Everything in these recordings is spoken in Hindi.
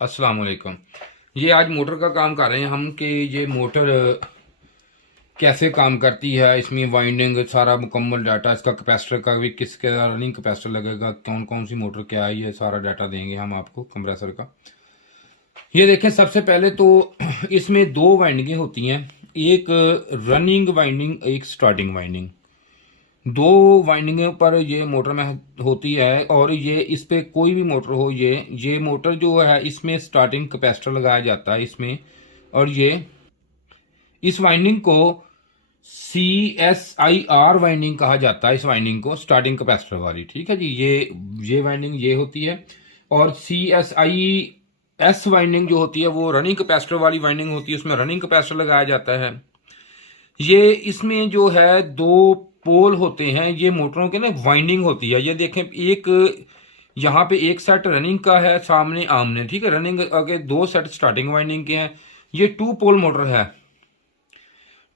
अस्सलाम वालेकुम। ये आज मोटर का काम कर रहे हैं हम कि ये मोटर कैसे काम करती है, इसमें वाइंडिंग सारा मुकम्मल डाटा, इसका कैपेसिटर का भी किसके रनिंग कैपेसिटर लगेगा, कौन कौन सी मोटर क्या है, ये सारा डाटा देंगे हम आपको कंप्रेसर का। ये देखें, सबसे पहले तो इसमें दो वाइंडिंगें होती हैं, एक रनिंग वाइंडिंग, एक स्टार्टिंग वाइंडिंग। दो वाइंडिंगों पर ये मोटर में होती है और ये इस पे कोई भी मोटर हो, ये मोटर जो है इसमें स्टार्टिंग कैपेसिटर लगाया जाता है इसमें। और ये इस वाइंडिंग को CSIR वाइंडिंग कहा जाता है, इस वाइंडिंग को स्टार्टिंग कैपेसिटर वाली। ठीक है जी, ये वाइंडिंग ये होती है। और CSIS वाइंडिंग जो होती है वो रनिंग कैपेसिटर वाली वाइंडिंग होती है, उसमें रनिंग कैपेसिटर लगाया जाता है। ये इसमें जो है दो पोल होते हैं, ये मोटरों के ना वाइंडिंग होती है। ये देखें, एक यहाँ पे एक सेट रनिंग का है सामने आमने, ठीक है, रनिंग के दो सेट स्टार्टिंग वाइंडिंग के हैं। ये टू पोल मोटर है।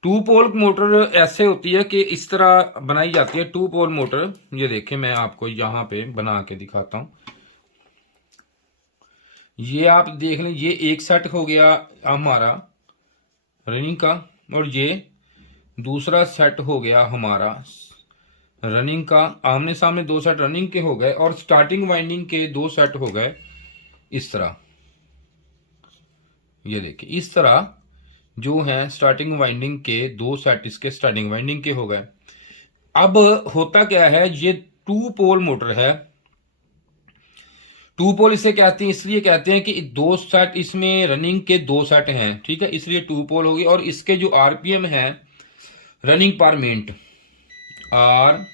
टू पोल मोटर ऐसे होती है कि इस तरह बनाई जाती है टू पोल मोटर। ये देखें, मैं आपको यहाँ पे बना के दिखाता हूँ। ये आप देख लें, ये एक सेट हो गया हमारा रनिंग का, और ये दूसरा सेट हो गया हमारा रनिंग का। आमने सामने दो सेट रनिंग के हो गए और स्टार्टिंग वाइंडिंग के दो सेट हो गए इस तरह। ये देखिए, इस तरह जो है स्टार्टिंग वाइंडिंग के दो सेट इसके स्टार्टिंग वाइंडिंग के हो गए। अब होता क्या है, ये टू पोल मोटर है। टू पोल इसे कहते हैं, इसलिए कहते हैं कि दो सेट इसमें रनिंग के दो सेट हैं, ठीक है, इसलिए टू पोल होगी। और इसके जो RPM है, रनिंग पर मिनट, RPM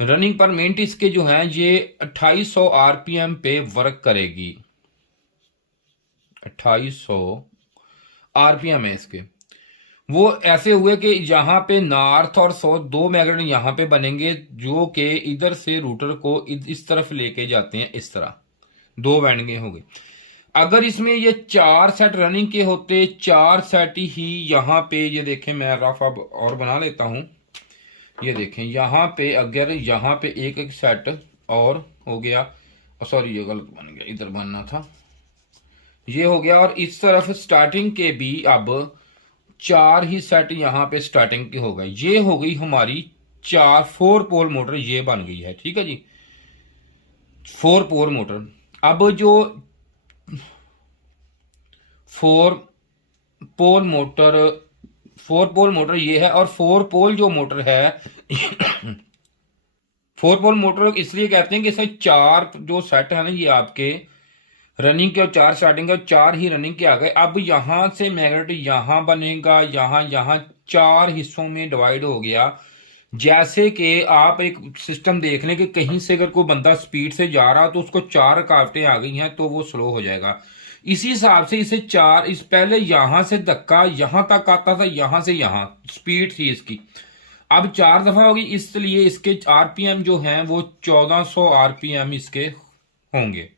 रनिंग पर मिनट, इसके जो हैं ये 2800 RPM पे वर्क करेगी। 2800 RPM है इसके। वो ऐसे हुए कि यहाँ पे नॉर्थ और साउथ दो मैग्नेट यहाँ पे बनेंगे, जो कि इधर से रूटर को इस तरफ लेके जाते हैं, इस तरह दो वाइंडिंगें हो गई। अगर इसमें ये चार सेट रनिंग के होते, चार सेट ही यहाँ पे, ये देखें मैं रफ अब और बना लेता हूँ। ये देखें, यहाँ पे अगर यहाँ पे एक एक सेट और हो गया, सॉरी ये गलत बन गया, इधर बनना था, ये हो गया। और इस तरफ स्टार्टिंग के भी अब चार ही सेट यहाँ पे स्टार्टिंग के हो गए। ये हो गई हमारी फोर पोल मोटर, ये बन गई है, ठीक है जी, फोर पोल मोटर। अब जो फोर पोल मोटर ये है। और फोर पोल जो मोटर है फोर पोल मोटर इसलिए कहते हैं कि इसमें चार जो सेट है ना, ये आपके रनिंग के और चार स्टार्टिंग के और चार ही रनिंग के आ गए। अब यहां से मैग्नेट यहां बनेगा, यहां चार हिस्सों में डिवाइड हो गया। जैसे कि आप एक सिस्टम देख लें कि कहीं से अगर कोई बंदा स्पीड से जा रहा तो उसको चार रुकावटें आ गई हैं तो वो स्लो हो जाएगा। इसी हिसाब से इसे चार, इस पहले यहां से धक्का यहां तक आता था, यहां से यहां स्पीड थी इसकी, अब चार दफा होगी, इसलिए इसके RPM जो हैं वो 1400 RPM इसके होंगे।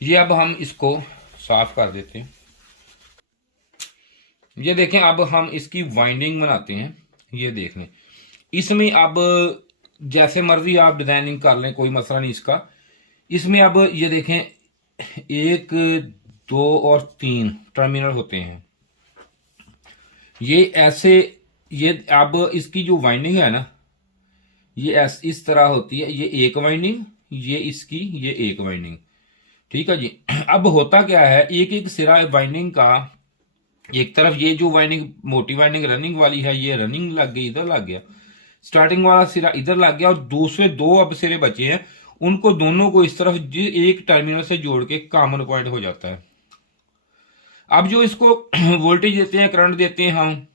ये अब हम इसको साफ कर देते हैं। ये देखें, अब हम इसकी वाइंडिंग बनाते हैं। ये देख लें, इसमें अब जैसे मर्जी आप डिजाइनिंग कर लें, कोई मसला नहीं इसका। इसमें अब ये देखें, एक दो और तीन टर्मिनल होते हैं। ये ऐसे, ये अब इसकी जो वाइंडिंग है ना, ये इस तरह होती है। ये एक वाइंडिंग, ये इसकी, ये एक वाइंडिंग, ठीक है जी। अब होता क्या है, एक एक सिरा वाइंडिंग का, एक तरफ ये जो वाइंडिंग मोटी वाइंडिंग रनिंग वाली है, ये रनिंग लग गई, इधर लग गया, स्टार्टिंग वाला सिरा इधर लग गया, और दूसरे दो अब सिरे बचे हैं, उनको दोनों को इस तरफ एक टर्मिनल से जोड़ के कॉमन पॉइंट हो जाता है। अब जो इसको वोल्टेज देते हैं, करंट देते हैं हम,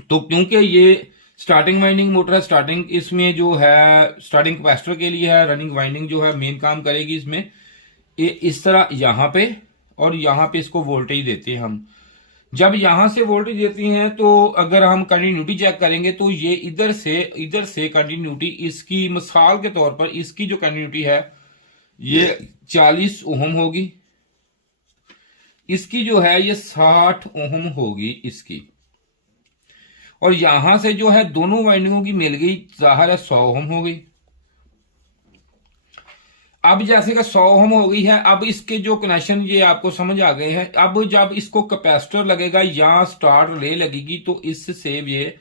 तो क्योंकि ये स्टार्टिंग वाइंडिंग मोटर है, स्टार्टिंग इसमें जो है स्टार्टिंग कैपेसिटर के लिए है, रनिंग वाइंडिंग जो है मेन काम करेगी इसमें। इस तरह यहां पे और यहां पे इसको वोल्टेज देते हैं हम। जब यहां से वोल्टेज देते हैं तो अगर हम कंटिन्यूटी चेक करेंगे तो ये इधर से कंटिन्यूटी, इसकी मिसाल के तौर पर इसकी जो कंटिन्यूटी है ये 40 ओम होगी, इसकी जो है ये 60 ओम होगी इसकी, और यहां से जो है दोनों वाइंडिंगों की मिल गई, जाहिर है 100 ओम हो गई। अब जैसे कि 100 ओम हो गई है, अब इसके जो कनेक्शन ये आपको समझ आ गए हैं। अब जब इसको कैपेसिटर लगेगा या स्टार्ट रिले लगेगी तो इससे ये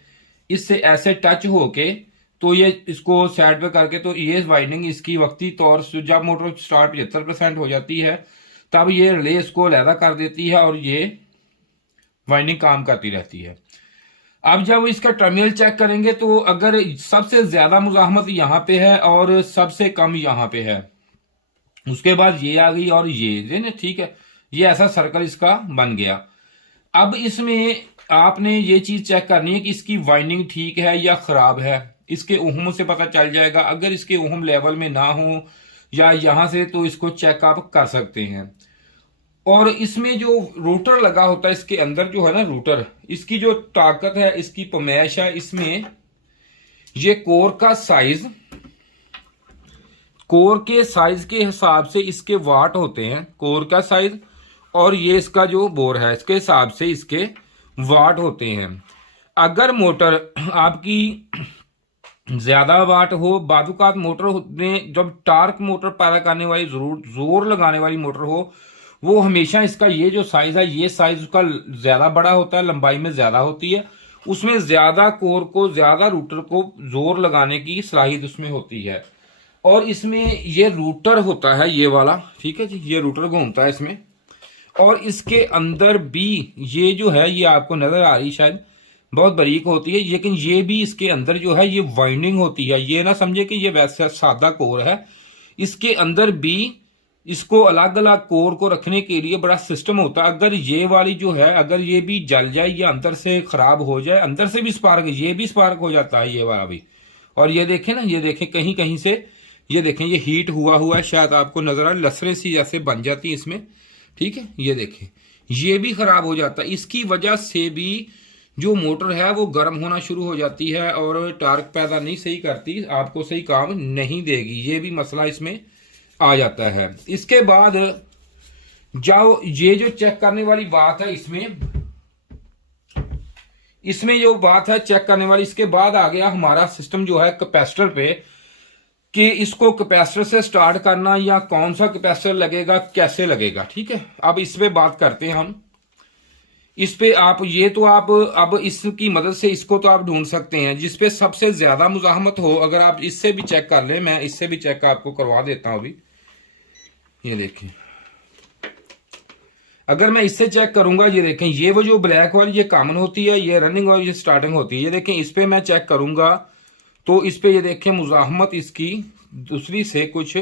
इससे ऐसे टच होके तो ये इसको साइड पे करके तो ये वाइंडिंग इसकी वक्ती तौर से जब मोटर स्टार्ट 75% हो जाती है तब ये रिले इसको अलहदा कर देती है और ये वाइंडिंग काम करती रहती है। अब जब इसका टर्मिनल चेक करेंगे तो अगर सबसे ज्यादा मुजाहमत यहाँ पे है और सबसे कम यहाँ पे है, उसके बाद ये आ गई और ये ना, ठीक है, ये ऐसा सर्कल इसका बन गया। अब इसमें आपने ये चीज चेक करनी है कि इसकी वाइंडिंग ठीक है या खराब है। इसके ओहम से पता चल जाएगा। अगर इसके ओहम लेवल में ना हो या यहां से तो इसको चेक आप कर सकते हैं। और इसमें जो रोटर लगा होता है इसके अंदर जो है ना रोटर, इसकी जो ताकत है, इसकी पमैश है, इसमें ये कोर का साइज, कोर के साइज के हिसाब से इसके वाट होते हैं, कोर का साइज, और ये इसका जो बोर है इसके हिसाब से इसके वाट होते हैं। अगर मोटर आपकी ज्यादा वाट हो, बादुकात मोटर में जब टार्क मोटर पैदा करने वाली, जरूर जोर लगाने वाली मोटर हो, वो हमेशा इसका ये जो साइज है, ये साइज उसका ज्यादा बड़ा होता है, लंबाई में ज्यादा होती है, उसमें ज्यादा कोर को, ज्यादा रूटर को जोर लगाने की सलाहियत उसमें होती है। और इसमें ये रूटर होता है ये वाला, ठीक है जी, ये रूटर घूमता है इसमें। और इसके अंदर भी ये जो है, ये आपको नजर आ रही शायद, बहुत बारीक होती है, लेकिन ये भी इसके अंदर जो है ये वाइंडिंग होती है। ये ना समझे कि ये वैसे सादा कोर है, इसके अंदर भी इसको अलग अलग कोर को रखने के लिए बड़ा सिस्टम होता है। अगर ये वाली जो है, अगर ये भी जल जाए या अंदर से खराब हो जाए, अंदर से भी स्पार्क, ये भी स्पार्क हो जाता है ये वाला भी। और ये देखें ना, ये देखें कहीं कहीं से, ये देखें ये हीट हुआ है, शायद आपको नजर आ, लसरें सी जैसे बन जाती है इसमें, ठीक है, ये देखें ये भी खराब हो जाता है। इसकी वजह से भी जो मोटर है वो गर्म होना शुरू हो जाती है और टार्क पैदा नहीं सही करती, आपको सही काम नहीं देगी, ये भी मसला इसमें आ जाता है। इसके बाद जाओ, ये जो चेक करने वाली बात है इसमें जो बात है चेक करने वाली, इसके बाद आ गया हमारा सिस्टम जो है कैपेसिटर पे, कि इसको कैपेसिटर से स्टार्ट करना या कौन सा कैपेसिटर लगेगा, कैसे लगेगा, ठीक है। अब इस पे बात करते हैं हम। इस पे आप ये तो आप अब इसकी मदद से इसको तो आप ढूंढ सकते हैं जिसपे सबसे ज्यादा मुजाहमत हो। अगर आप इससे भी चेक कर लें, मैं इससे भी चेक आपको करवा देता हूं अभी। ये देखें, अगर मैं इससे चेक करूंगा, ये देखें ये वो जो ब्लैक वाली ये कॉमन होती है, ये रनिंग और ये स्टार्टिंग होती है। ये देखें इस पे मैं चेक करूंगा तो इस पे ये देखें मुजाहमत इसकी दूसरी से कुछ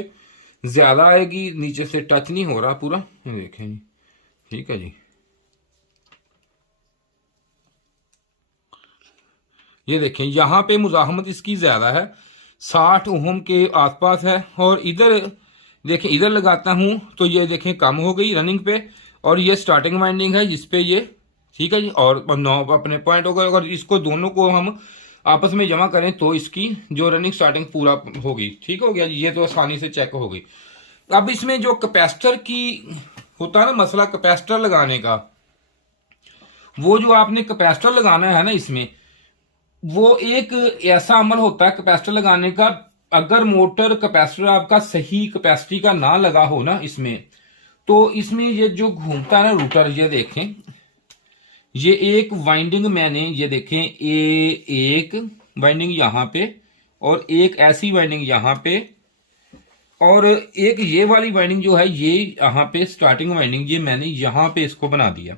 ज्यादा आएगी, नीचे से टच नहीं हो रहा पूरा, ये देखें जी, ठीक है जी। ये देखें यहां पे मुजाहमत इसकी ज्यादा है, 60 ओम के आसपास है। और इधर देखें, इधर लगाता हूं तो ये देखें कम हो गई रनिंग पे, और ये स्टार्टिंग वाइंडिंग है जिसपे ये, ठीक है जी, और 9 अपने पॉइंट हो गए। अगर इसको दोनों को हम आपस में जमा करें तो इसकी जो रनिंग स्टार्टिंग पूरा होगी, ठीक हो गया, ये तो आसानी से चेक हो गई। अब इसमें जो कैपेसिटर की होता है ना मसला, कैपेसिटर लगाने का, वो जो आपने कैपेसिटर लगाना है ना इसमें, वो एक ऐसा अमल होता है कैपेसिटर लगाने का। अगर मोटर कैपेसिटर आपका सही कैपेसिटी का ना लगा हो ना इसमें, तो इसमें ये जो घूमता है ना रूटर, ये देखें ये एक वाइंडिंग मैंने, ये देखें एक वाइंडिंग यहां पे और एक ऐसी वाइंडिंग यहां पे और एक ये वाली वाइंडिंग जो है ये यहां पे स्टार्टिंग वाइंडिंग, ये मैंने यहां पे इसको बना दिया।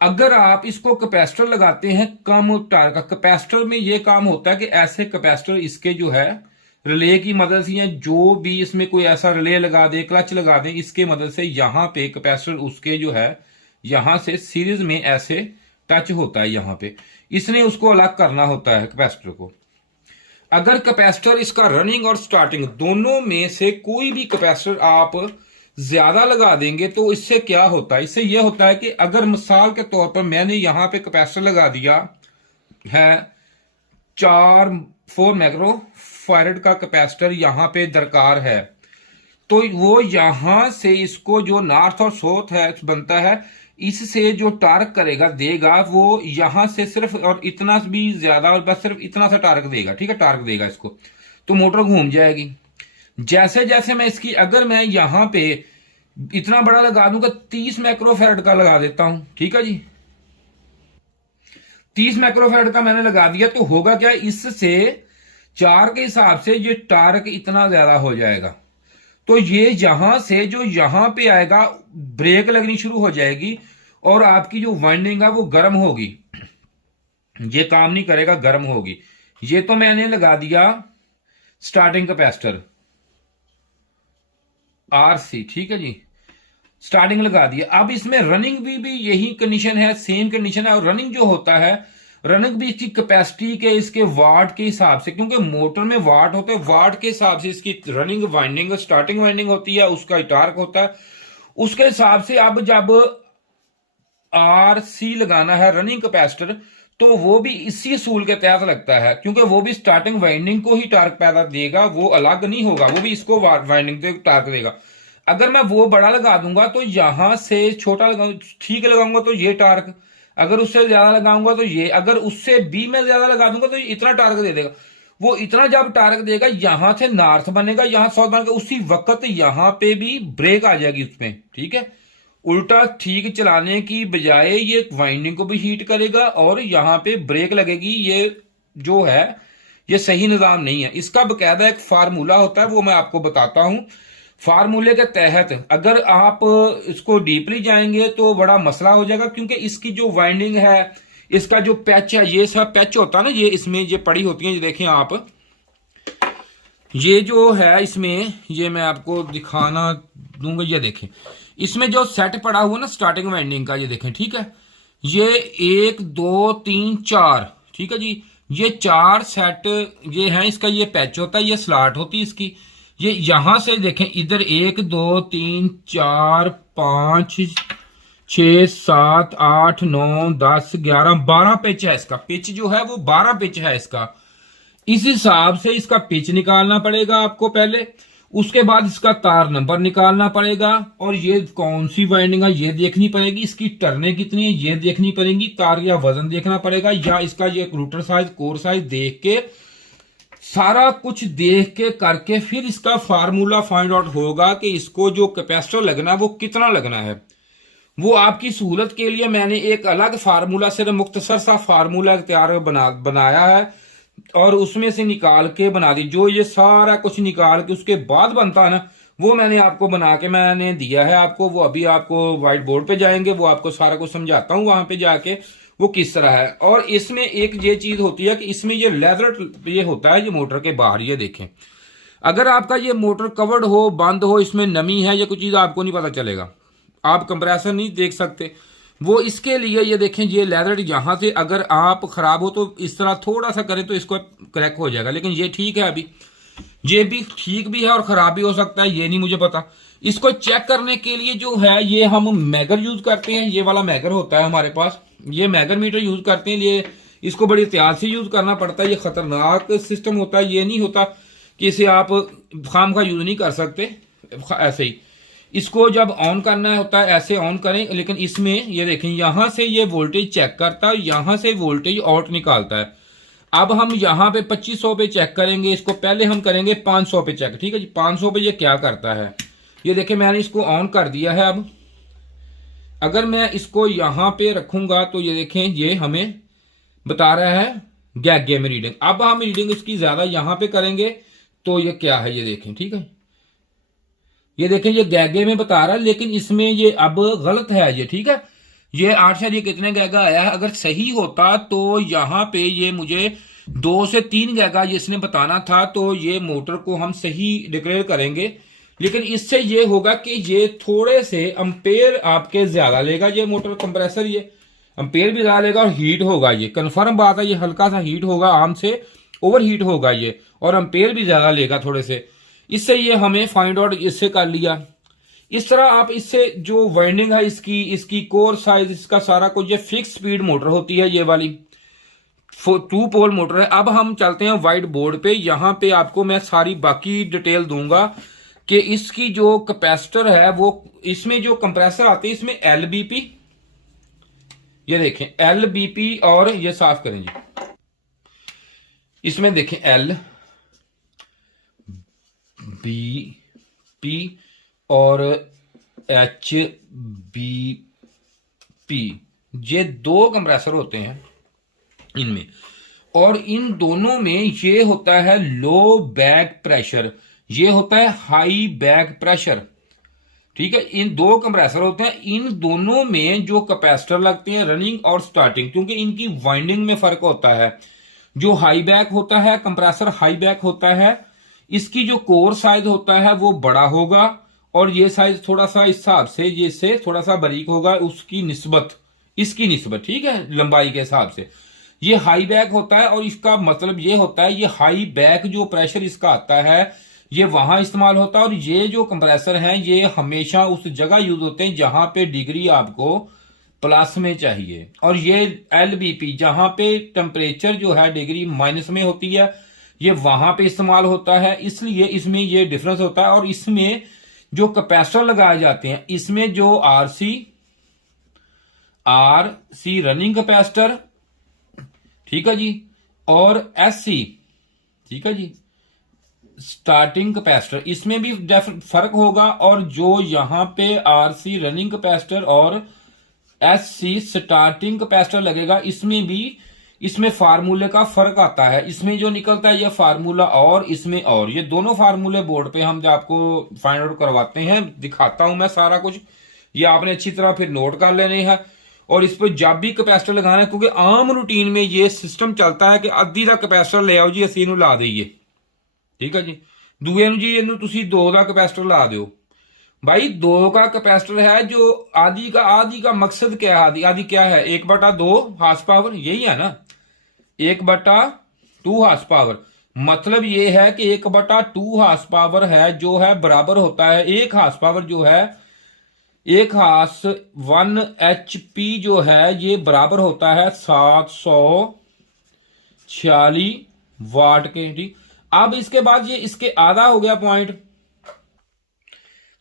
अगर आप इसको कैपेसिटर लगाते हैं कम टार का, कैपेसिटर में ये काम होता है कि ऐसे कैपेसिटर इसके जो है रिले की मदद से, या जो भी इसमें कोई ऐसा रिले लगा दे, क्लच लगा दे, इसके मदद से यहां पे कैपेसिटर उसके जो है यहां से सीरीज में ऐसे टच होता है यहां पे, इसने उसको अलग करना होता है कैपेसिटर को। अगर कैपेसिटर इसका रनिंग और स्टार्टिंग दोनों में से कोई भी कैपेसिटर आप ज्यादा लगा देंगे तो इससे क्या होता है, इससे यह होता है कि अगर मिसाल के तौर पर मैंने यहां पे कैपेसिटर लगा दिया है 4 माइक्रो फैराड का कैपेसिटर यहां पे दरकार है, तो वो यहां से इसको जो नॉर्थ और साउथ है बनता है, इससे जो टार्क करेगा देगा वो यहां से सिर्फ और इतना भी ज्यादा, और बस सिर्फ इतना सा टार्क देगा, ठीक है, टार्क देगा इसको, तो मोटर घूम जाएगी। जैसे जैसे मैं इसकी, अगर मैं यहां पे इतना बड़ा लगा दूंगा, 30 माइक्रोफैरड का लगा देता हूं, ठीक है जी, 30 माइक्रोफैरड का मैंने लगा दिया, तो होगा क्या, इससे 4 के हिसाब से ये टार्क इतना ज्यादा हो जाएगा। तो ये यहां से जो यहां पे आएगा, ब्रेक लगनी शुरू हो जाएगी और आपकी जो वाइंडिंग है वो गर्म होगी, ये काम नहीं करेगा, गर्म होगी। ये तो मैंने लगा दिया स्टार्टिंग कैपेसिटर RC, ठीक है जी, स्टार्टिंग लगा दिया। अब इसमें रनिंग भी यही कंडीशन है, सेम कंडीशन है। और रनिंग जो होता है, रनिंग भी इसकी कैपेसिटी के, इसके वाट के हिसाब से, क्योंकि मोटर में वाट होते हैं, वाट के हिसाब से इसकी रनिंग वाइंडिंग, स्टार्टिंग वाइंडिंग होती है, उसका टार्क होता है, उसके हिसाब से। अब जब RC लगाना है रनिंग कैपेसिटर, तो वो भी इसी असूल के तहत लगता है, क्योंकि वो भी स्टार्टिंग वाइंडिंग को ही टार्क पैदा देगा, वो अलग नहीं होगा, वो भी इसको वाइंडिंग को टार्क देगा। अगर मैं वो बड़ा लगा दूंगा तो यहां से छोटा लगाऊंगा, ठीक लगाऊंगा तो ये टार्क, अगर उससे ज्यादा लगाऊंगा तो ये, अगर उससे भी मैं ज्यादा लगा दूंगा तो ये इतना टार्क दे देगा। वो इतना जब टार्क देगा, यहां से नॉर्थ बनेगा, यहां साउथ बनेगा, उसी वक्त यहां पे भी ब्रेक आ जाएगी उसमें, ठीक है। उल्टा ठीक चलाने की बजाय ये वाइंडिंग को भी हीट करेगा और यहां पे ब्रेक लगेगी। ये जो है ये सही निजाम नहीं है। इसका बकायदा एक फार्मूला होता है, वो मैं आपको बताता हूं। फार्मूले के तहत अगर आप इसको डीपली जाएंगे तो बड़ा मसला हो जाएगा, क्योंकि इसकी जो वाइंडिंग है, इसका जो पैच है, ये सब पैच होता है ना, ये इसमें ये पड़ी होती है, ये देखें आप, ये जो है इसमें, ये मैं आपको दिखाना दूंगा, ये देखें इसमें जो सेट पड़ा हुआ ना स्टार्टिंग वाइंडिंग का, ये देखें, ठीक है, ये 1 2 3 4, ठीक है जी, ये 4 सेट ये हैं, इसका ये पैच होता है, ये स्लॉट होती है इसकी। ये यहां से देखें, इधर 1 2 3 4 5 6 7 8 9 10 11 12 पिच है इसका। पिच जो है वो 12 पिच है इसका। इस हिसाब से इसका पिच निकालना पड़ेगा आपको पहले, उसके बाद इसका तार नंबर निकालना पड़ेगा, और ये कौन सी वाइंडिंग है ये देखनी पड़ेगी, इसकी टर्नें कितनी है ये देखनी पड़ेगी, तार या वजन देखना पड़ेगा, या इसका ये रूटर साइज, कोर साइज देख के, सारा कुछ देख के करके फिर इसका फार्मूला फाइंड आउट होगा कि इसको जो कैपेसिटर लगना है वो कितना लगना है। वो आपकी सहूलत के लिए मैंने एक अलग फार्मूला, सिर्फ मुख्तसर सा फार्मूला तैयार बनाया है और उसमें से निकाल के बना दी। जो ये सारा कुछ निकाल के उसके बाद बनता है ना, वो मैंने आपको बना के मैंने दिया है आपको। वो अभी आपको व्हाइट बोर्ड पे जाएंगे, वो आपको सारा कुछ समझाता हूं वहां पे जाके वो किस तरह है। और इसमें एक ये चीज होती है कि इसमें ये लेदर ये होता है, ये मोटर के बाहर, ये देखें, अगर आपका ये मोटर कवर्ड हो, बंद हो, इसमें नमी है या कुछ चीज, आपको नहीं पता चलेगा, आप कंप्रेसर नहीं देख सकते। वो इसके लिए ये देखें, ये लेदर यहां से अगर आप खराब हो तो इस तरह थोड़ा सा करें तो इसको क्रैक हो जाएगा, लेकिन ये ठीक है, अभी ये भी ठीक भी है और खराब भी हो सकता है, ये नहीं मुझे पता। इसको चेक करने के लिए जो है ये हम मैगर यूज करते हैं, ये वाला मैगर होता है हमारे पास, ये मैगर मीटर यूज करते हैं। ये इसको बड़ी एहतियात से यूज करना पड़ता है, ये खतरनाक सिस्टम होता है, ये नहीं होता कि इसे आप खाम खा यूज नहीं कर सकते ऐसे ही। इसको जब ऑन करना होता है ऐसे ऑन करें, लेकिन इसमें ये देखें, यहां से ये वोल्टेज चेक करता है, यहां से वोल्टेज आउट निकालता है। अब हम यहां पे 2500 पे चेक करेंगे, इसको पहले हम करेंगे 500 पे चेक, ठीक है जी। 500 पे ये क्या करता है, ये देखें मैंने इसको ऑन कर दिया है। अब अगर मैं इसको यहां पे रखूंगा तो ये देखें, ये हमें बता रहा है गैगे में रीडिंग। अब हम रीडिंग इसकी ज्यादा यहां पे करेंगे तो ये क्या है, ये देखें, ठीक है, ये देखें ये गैगे में बता रहा है, लेकिन इसमें ये अब गलत है ये, ठीक है। ये 8 ये कितने गैगा आया है, अगर सही होता तो यहां पे ये मुझे 2 से 3 गैगा ये इसने बताना था, तो ये मोटर को हम सही डिक्लेयर करेंगे। लेकिन इससे ये होगा कि ये थोड़े से अंपेयर आपके ज्यादा लेगा, ये मोटर कंप्रेसर ये अंपेयर भी ज्यादा लेगा और हीट होगा, ये कंफर्म बात है, ये हल्का सा हीट होगा, आम से ओवर हीट होगा ये, और अंपेयर भी ज्यादा लेगा थोड़े से। इससे ये हमें फाइंड आउट इससे कर लिया। इस तरह आप इससे जो वाइंडिंग है इसकी कोर साइज, इसका सारा कुछ, ये फिक्स स्पीड मोटर होती है, ये वाली 2 पोल मोटर है। अब हम चलते हैं व्हाइट बोर्ड पे, यहां पे आपको मैं सारी बाकी डिटेल दूंगा कि इसकी जो कैपेसिटर है वो, इसमें जो कंप्रेसर आते हैं इसमें LBP, ये देखें LBP, और ये साफ करें जी, इसमें देखें बी पी और एच बी पी, ये दो कंप्रेसर होते हैं इनमें, और इन दोनों में ये होता है लो बैक प्रेशर, ये होता है हाई बैक प्रेशर। ठीक है, इन दो कंप्रेसर होते हैं, इन दोनों में जो कैपेसिटर लगते हैं रनिंग और स्टार्टिंग, क्योंकि इनकी वाइंडिंग में फर्क होता है। जो हाई बैक होता है कंप्रेसर, हाई बैक होता है, इसकी जो कोर साइज होता है वो बड़ा होगा, और ये साइज थोड़ा सा इस हिसाब से ये से थोड़ा सा बारीक होगा, उसकी निस्बत, इसकी निस्बत, ठीक है, लंबाई के हिसाब से। ये हाई बैक होता है, और इसका मतलब ये होता है, ये हाई बैक जो प्रेशर इसका आता है ये वहां इस्तेमाल होता है। और ये जो कंप्रेसर हैं ये हमेशा उस जगह यूज होते हैं जहां पे डिग्री आपको प्लस में चाहिए, और ये LBP जहां पे टेम्परेचर जो है डिग्री माइनस में होती है, ये वहां पे इस्तेमाल होता है। इसलिए इसमें ये डिफरेंस होता है। और इसमें जो कैपेसिटर लगाए जाते हैं, इसमें जो आरसी रनिंग कैपेसिटर, ठीक है जी, और SC, ठीक है जी, स्टार्टिंग कैपेसिटर, इसमें भी फर्क होगा। और जो यहां पे RC रनिंग कैपेसिटर और SC स्टार्टिंग कैपेसिटर लगेगा, इसमें भी इसमें फार्मूले का फर्क आता है। इसमें जो निकलता है ये फार्मूला, और इसमें, और ये दोनों फार्मूले बोर्ड पे हम आपको फाइंड आउट करवाते हैं, दिखाता हूं मैं सारा कुछ, ये आपने अच्छी तरह फिर नोट कर लेने हैं। और इस पर जब भी कैपेसिटर लगाना है, क्योंकि आम रूटीन में ये सिस्टम चलता है कि अद्धी का कैपेसिटर ले आओ जी, ਅਸੀਂ ਇਹਨੂੰ ਲਾ ਦਈਏ, ठीक है जी, दूए ਨੂੰ जी ਇਹਨੂੰ ਤੁਸੀਂ 2 का कैपेसिटर ला दो। भाई 2 का कैपेसिटर है, जो आदि का मकसद क्या है, आदि क्या है, 1/2 हार्स पावर, यही है ना, 1/2 हार्स पावर। मतलब ये है कि 1/2 हार्स पावर है जो है बराबर होता है, 1 हार्स पावर जो है, 1 हार्स 1 HP जो है ये बराबर होता है 746 वाट के। ठीक, अब इसके बाद ये इसके आधा हो गया पॉइंट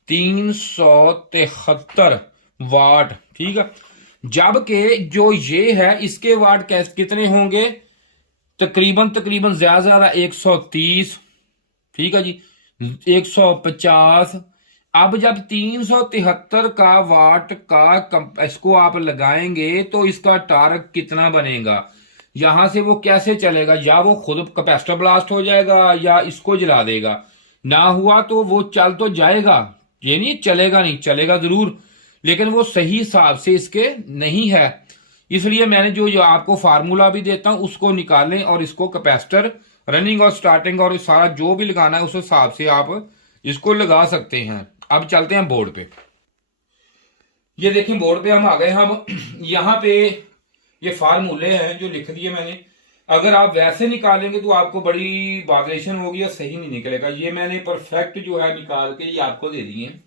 373 वाट, ठीक है। जबकि जो ये है इसके वाट कितने होंगे, तकरीबन ज्यादा ज्यादा 130, ठीक है जी, 150। अब जब 373 का वाट का इसको आप लगाएंगे तो इसका टार्क कितना बनेगा, यहां से वो कैसे चलेगा, या वो खुद कैपेसिटर ब्लास्ट हो जाएगा या इसको जला देगा। ना हुआ तो वो चल तो जाएगा, ये नहीं चलेगा, नहीं चलेगा जरूर, लेकिन वो सही हिसाब से इसके नहीं है। इसलिए मैंने जो आपको फार्मूला भी देता हूं उसको निकालें, और इसको कैपेसिटर रनिंग और स्टार्टिंग और सारा जो भी लगाना है उस हिसाब से आप इसको लगा सकते हैं। अब चलते हैं बोर्ड पे। ये देखें बोर्ड पे हम आ गए। हम यहाँ पे ये फार्मूले हैं जो लिख दिए मैंने। अगर आप वैसे निकालेंगे तो आपको बड़ी वाइब्रेशन होगी और सही नहीं निकलेगा। ये मैंने परफेक्ट जो है निकाल के ये आपको दे दिए।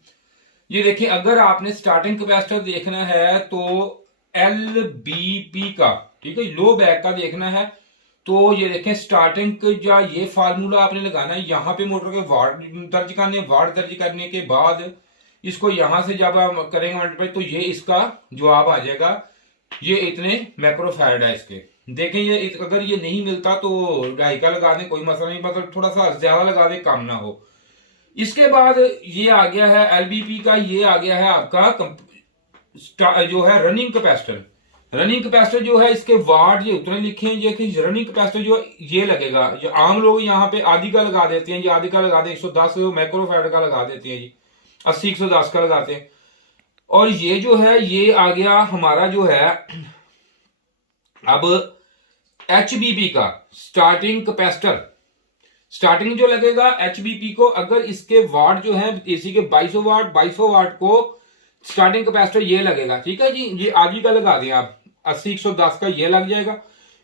ये देखिए, अगर आपने स्टार्टिंग कैपेसिटर देखना है तो LBP का, ठीक है, लो बैक का देखना है तो ये देखें स्टार्टिंग का ये फार्मूला आपने लगाना है। यहाँ पे मोटर के वाट दर्ज करने, वाट दर्ज करने के बाद इसको यहां से जब हम करेंगे मल्टीप्लाई तो ये इसका जवाब आ जाएगा, ये इतने माइक्रोफैराड है इसके। देखें ये अगर ये नहीं मिलता तो 2.5 का लगा दें, कोई मसला नहीं, मतलब थोड़ा सा ज्यादा लगा दें, कम ना हो। इसके बाद ये आ गया है LBP का, ये आ गया है आपका जो है रनिंग कैपेसिटर। रनिंग कैपेसिटर जो है इसके वाट ये उतने लिखे हैं, ये कि रनिंग कैपेसिटर जो ये लगेगा, जो आम लोग यहाँ पे आधी का लगा देते हैं, ये आधी का लगा दें, 110 माइक्रोफैराड का लगा देते हैं जी, 80-110 का लगाते हैं। और ये जो है ये आ गया हमारा जो है अब HBP का स्टार्टिंग कैपेसिटर। स्टार्टिंग जो लगेगा HBP को, अगर इसके वाट जो है एसी के 2200 वाट को स्टार्टिंग कैपेसिटर ये लगेगा, ठीक है जी, ये आधी का लगा दें आप, 80-110 का ये लग जाएगा।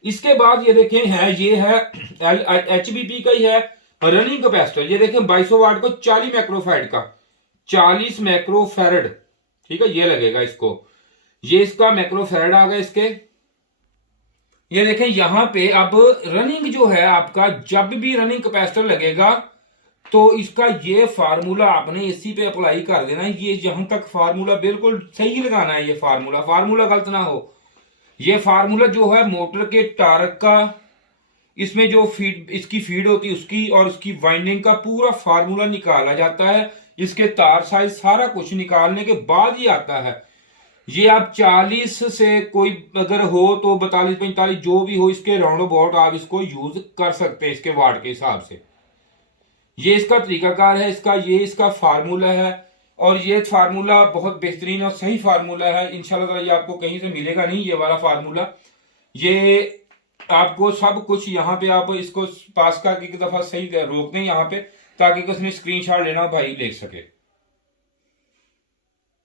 इसके बाद ये देखें है, ये है HBP का ही है रनिंग कैपेसिटर। ये देखें 2200 वाट को 40 माइक्रोफैराड का, 40 माइक्रोफैराड, ठीक है, ये लगेगा इसको। ये इसका माइक्रोफैराड आ गया इसके। ये देखें यहां पे अब रनिंग जो है आपका, जब भी रनिंग कैपेसिटर लगेगा तो इसका ये फार्मूला आपने इसी पे अप्लाई कर देना है। ये जहां तक फार्मूला बिल्कुल सही लगाना है, ये फार्मूला गलत ना हो। ये फार्मूला जो है मोटर के टार्क का इसमें जो फीड इसकी फीड होती है उसकी और उसकी वाइंडिंग का पूरा फार्मूला निकाला जाता है। इसके तार साइज सारा कुछ निकालने के बाद ही आता है। ये आप 40 से कोई अगर हो तो 42-45 जो भी हो, इसके राउंड अबाउट आप इसको यूज कर सकते हैं इसके वाट के हिसाब से। ये इसका तरीकाकार है, इसका फार्मूला है और ये फार्मूला बहुत बेहतरीन और सही फार्मूला है। इंशाल्लाह ये आपको कहीं से मिलेगा नहीं ये वाला फार्मूला। ये आपको सब कुछ यहाँ पे आप इसको पास करके एक दफा सही रोक दें यहाँ पे, ताकि उसने स्क्रीनशॉट लेना भाई ले सके।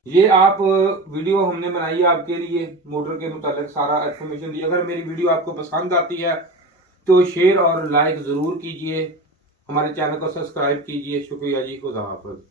ये आप वीडियो हमने बनाई है आपके लिए, मोटर के मुतालिक सारा इन्फॉर्मेशन दी। अगर मेरी वीडियो आपको पसंद आती है तो शेयर और लाइक जरूर कीजिए, हमारे चैनल को सब्सक्राइब कीजिए। शुक्रिया जी, खुदा हाफिज।